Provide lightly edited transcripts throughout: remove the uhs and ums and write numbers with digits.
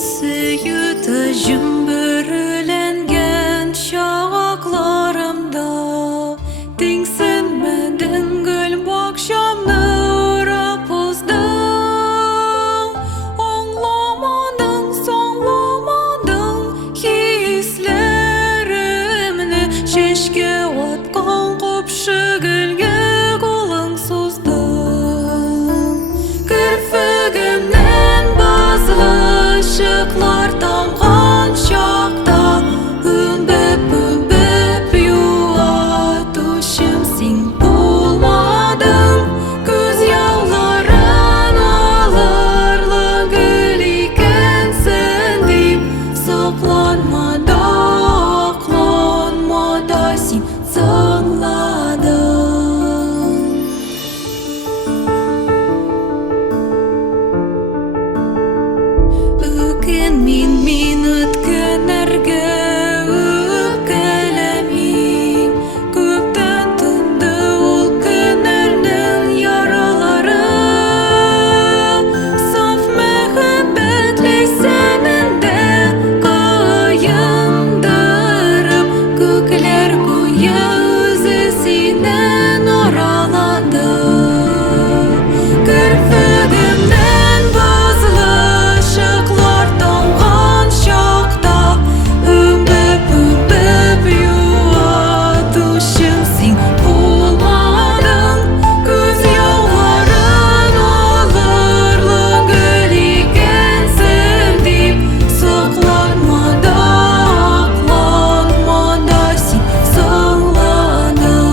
Сөйді жүмбірленген шағақларымда теңсінмедің гүл бақшамны рапыздың Оңламадың, соңламадың хислерімні Шешке атқан қопшы гүлге қолың создың Кірпігімнен базғы ışıklar tamған шақта Үмбіп юатушым сен болмадың Көз яуларын алырлы гүл екенсің деп Соқланмада, ақланмада сен сыңладың Мен өткенерге өпкелемейм Көптен тұнды ол көнердің яралары Саф мәхәббәтлей сәнінде қайындырып Көклер көйе өзі сенен аралады Кірпігімнен базлы ышықлар тамған шақта Үмбіп юатушым сен болмадың Көз яуларын алырлы гүл екенсің деп Соқланмада, ақланмада сен сыңладың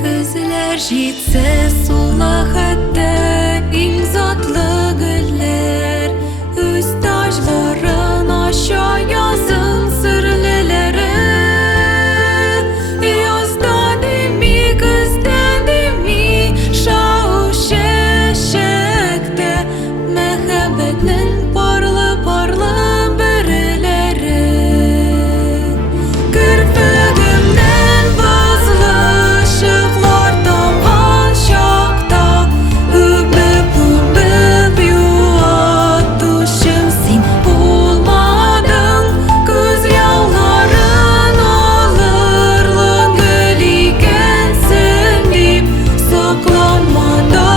Көзілер жетсе солла хәтті ең затлы гүллер Өз тажларын аша язың сүрлелері Язда деме, күзде деме Шау шешекте мәхәббәтнің парлы-парлы бірілері Кірпігімнен базлы ышықлар тамған шақта Үмбіп юатушым сен болмадың Көз яуларын алырлы гүл екенсің деп Соқланмада,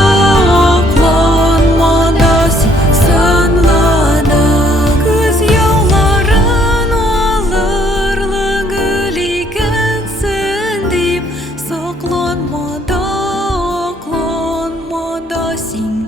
ақланмада сен сыңладың Көз яуларын алырлы гүл екенсің деп Соқланмада, ақланмада сен